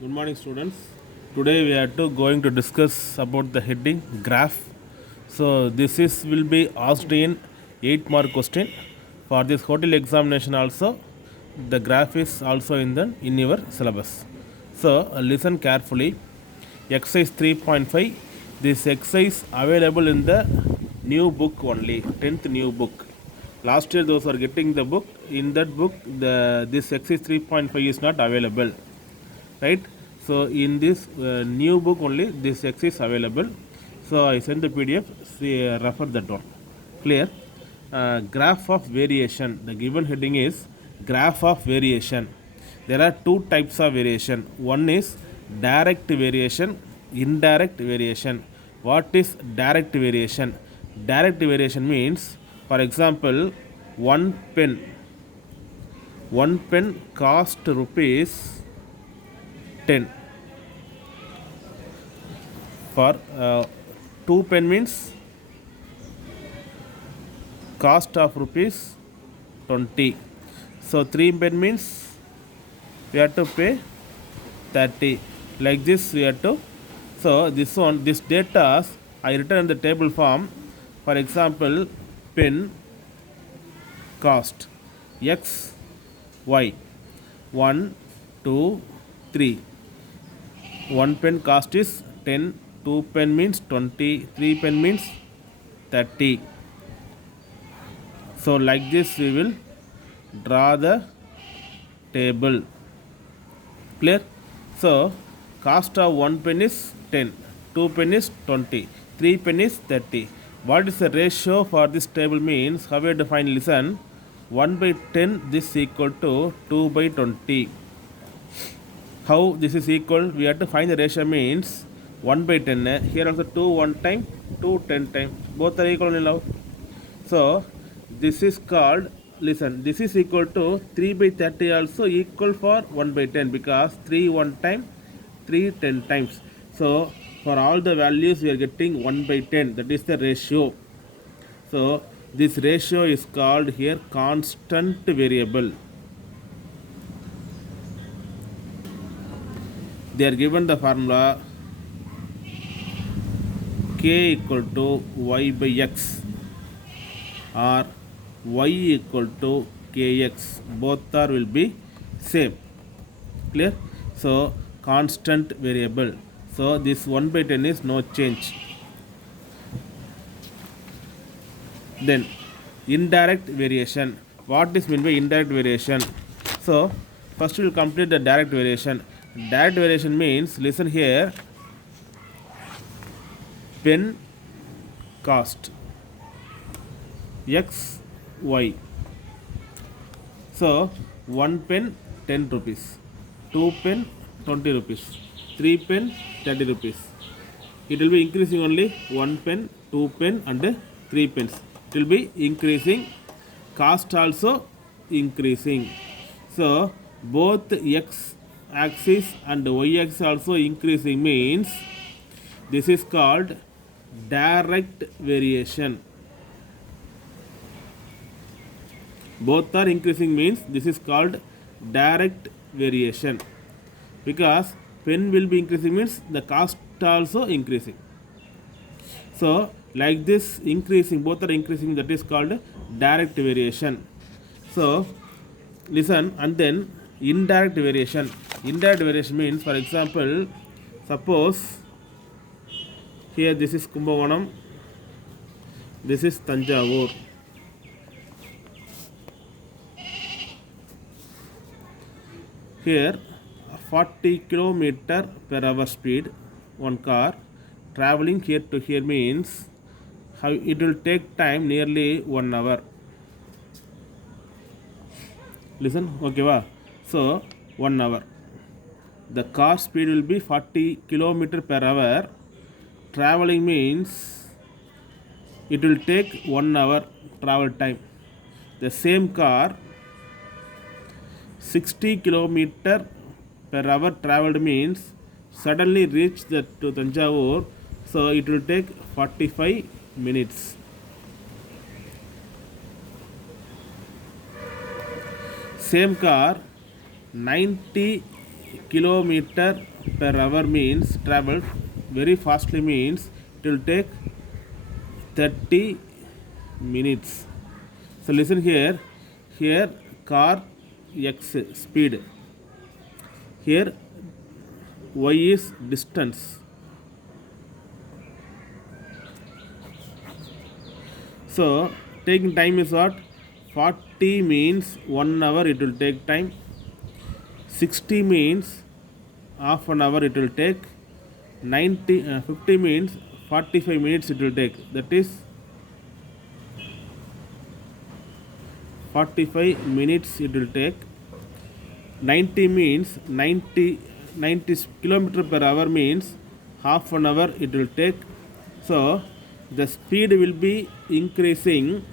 Good morning, students. Today we are going to discuss about the heading graph. So this is will be asked in 8 mark question for this hotel examination. Also, the graph is also in your syllabus. So listen carefully. Exercise 3.5. This exercise available in the new book only. 10th new book. Last year those are getting the book. In that book, the this exercise 3.5 is not available, right? So in this new book only this exercise is available. So I send the PDF. See, refer that one. Clear? Graph of variation. The given heading is graph of variation. There are two types of variation. One is direct variation, indirect variation. What is direct variation? Direct variation means, for example, one pen cost rupees 10 for 2 pen means cost of rupees 20. So 3 pen means we have to pay 30. Like this we have to. So this data I written in the table form. For example, pen cost x y 1 2 3. 1 pen cost is 10, 2 pen means 20, 3 pen means 30. So like this we will draw the table. Clear? So cost of 1 pen is 10, 2 pen is 20, 3 pen is 30. What is the ratio for this table means? How we define? Listen. 1 by 10 this equal to 2 by 20. How this is equal? We have to find the ratio means 1 by 10. Here also 2 1 time, 2 10 time. Both are equal in love. So this is called, listen, this is equal to 3 by 30 also equal for 1 by 10 because 3 1 time, 3 10 times. So for all the values we are getting 1 by 10. That is the ratio. So this ratio is called here constant variable. They are given the formula k equal to y by x or y equal to kx. Both are will be same. Clear? So constant variable. So this 1 by 10 is no change. Then indirect variation. What is mean by indirect variation? So first we will complete the direct variation. Direct variation means, listen here, pen cost x y. So 1 pen 10 rupees, 2 pen 20 rupees, 3 pen 30 rupees. It will be increasing only 1 pen, 2 pen and 3 pens. It will be increasing. Cost also increasing. So both x axis and y axis also increasing means this is called direct variation. Both are increasing means this is called direct variation because pen will be increasing means the cost also increasing. So like this increasing, both are increasing, that is called direct variation. So listen, and then indirect variation. Indirect variation means, for example, suppose here this is Kumbhakonam, this is Tanjavur. Here 40 kilometer per hour speed, one car traveling here to here means how it will take time nearly 1 hour. Listen, okay, wow. So 1 hour. The car speed will be 40 kilometer per hour. Traveling means it will take 1 hour travel time. The same car 60 kilometer per hour traveled means suddenly reach to Tanjavur, so it will take 45 minutes. Same car 90 kilometer per hour means travel very fastly means it will take 30 minutes. So listen here. Here car x speed, here y is distance. So taking time is what? 40 means 1 hour it will take time. 60 means half an hour it will take. 50 means 45 minutes it will take. That is 45 minutes it will take. 90 means 90 kilometer per hour means half an hour it will take. So the speed will be increasing,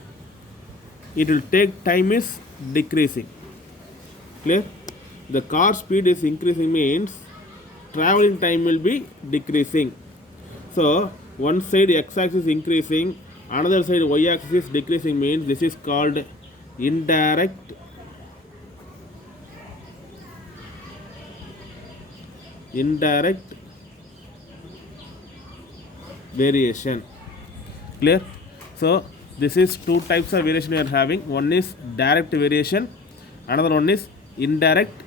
it will take time is decreasing. Clear? The car speed is increasing means traveling time will be decreasing. So one side x axis is increasing, another side y axis is decreasing means this is called indirect variation. Clear? So this is two types of variation we are having. One is direct variation, another one is indirect